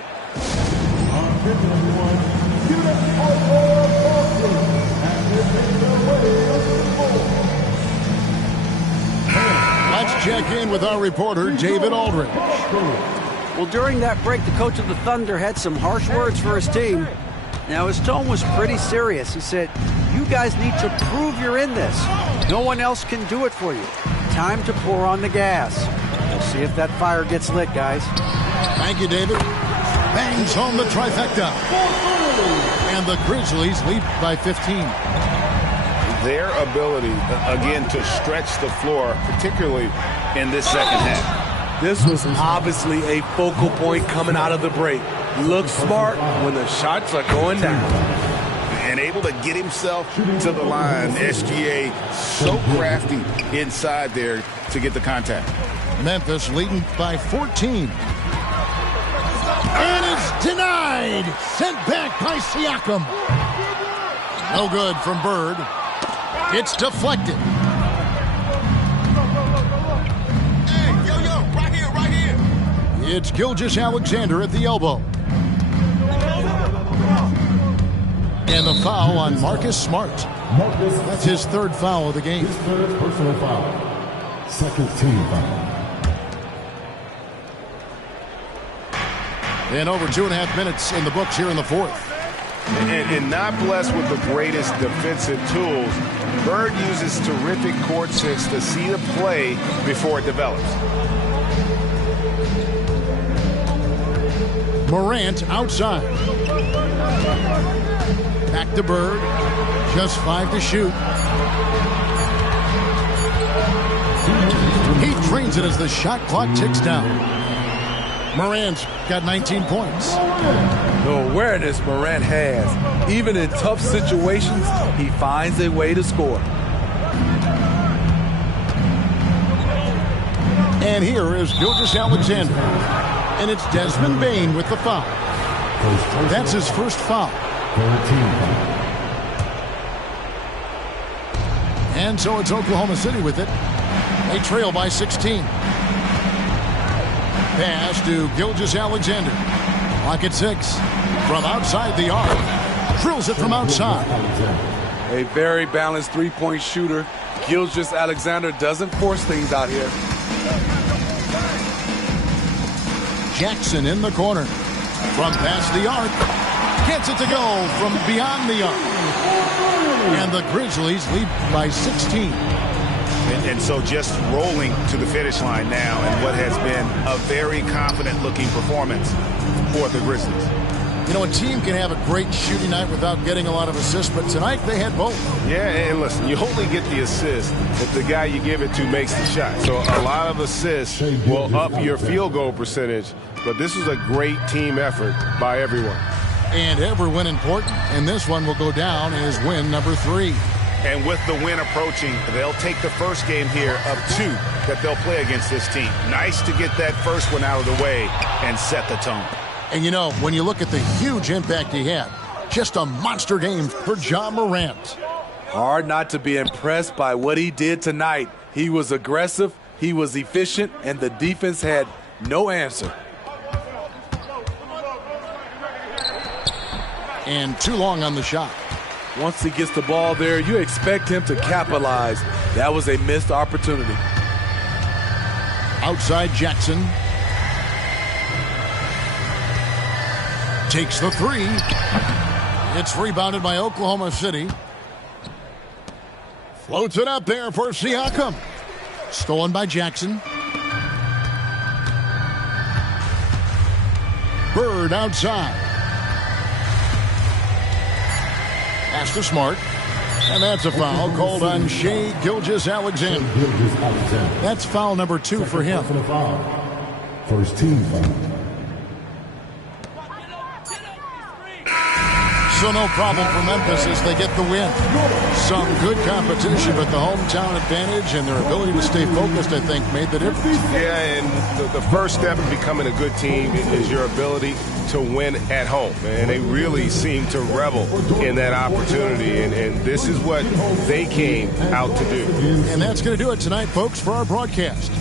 Let's check in with our reporter, David Aldridge. Well, during that break, the coach of the Thunder had some harsh words for his team. Now, his tone was pretty serious. He said, you guys need to prove you're in this. No one else can do it for you. Time to pour on the gas. We'll see if that fire gets lit, guys. Thank you, David. Bangs home the trifecta. And the Grizzlies lead by 15. Their ability, again, to stretch the floor, particularly in this second half. This was obviously a focal point coming out of the break. Look smart when the shots are going down. And able to get himself to the line. SGA so crafty inside there to get the contact. Memphis leading by 14. And it's denied. Sent back by Siakam. No good from Bird. It's deflected. It's Gilgeous-Alexander at the elbow. And the foul on Marcus Smart. That's his third foul of the game. His third personal foul. Second team foul. And over 2.5 minutes in the books here in the fourth. And not blessed with the greatest defensive tools, Bird uses terrific court sense to see the play before it develops. Morant outside. Back to Bird. Just 5 to shoot. He drains it as the shot clock ticks down. Morant's got 19 points. The awareness Morant has. Even in tough situations, he finds a way to score. And here is Gilgeous-Alexander. And it's Desmond Bain with the foul. That's his first foul. And so it's Oklahoma City with it. They trail by 16. Pass to Gilgeous-Alexander. Clock at 6. From outside the arc. Drills it from outside. A very balanced three-point shooter. Gilgeous-Alexander doesn't force things out here. Jackson in the corner. From past the arc. Gets it to go from beyond the arc. And the Grizzlies lead by 16. And so just rolling to the finish line now in what has been a very confident-looking performance for the Grizzlies. You know, a team can have a great shooting night without getting a lot of assists, but tonight they had both. Yeah, and listen, you only get the assist if the guy you give it to makes the shot. So a lot of assists will up your field goal percentage, but this is a great team effort by everyone. And every win important, and this one will go down as win number 3. And with the win approaching, they'll take the first game here of 2 that they'll play against this team. Nice to get that first one out of the way and set the tone. And you know, when you look at the huge impact he had, just a monster game for Ja Morant. Hard not to be impressed by what he did tonight. He was aggressive, he was efficient, and the defense had no answer. And too long on the shot. Once he gets the ball there, you expect him to capitalize. That was a missed opportunity. Outside Jackson. Takes the 3. It's rebounded by Oklahoma City. Floats it up there for Siakam. Stolen by Jackson. Bird outside. Pass to Smart. And that's a foul called on Shai Gilgeous-Alexander. That's foul number 2 for him. First team foul. So no problem for Memphis as they get the win. Some good competition, but the hometown advantage and their ability to stay focused, I think, made the difference. Yeah, and the first step in becoming a good team is your ability to win at home. And they really seem to revel in that opportunity, and this is what they came out to do. And that's going to do it tonight, folks, for our broadcast.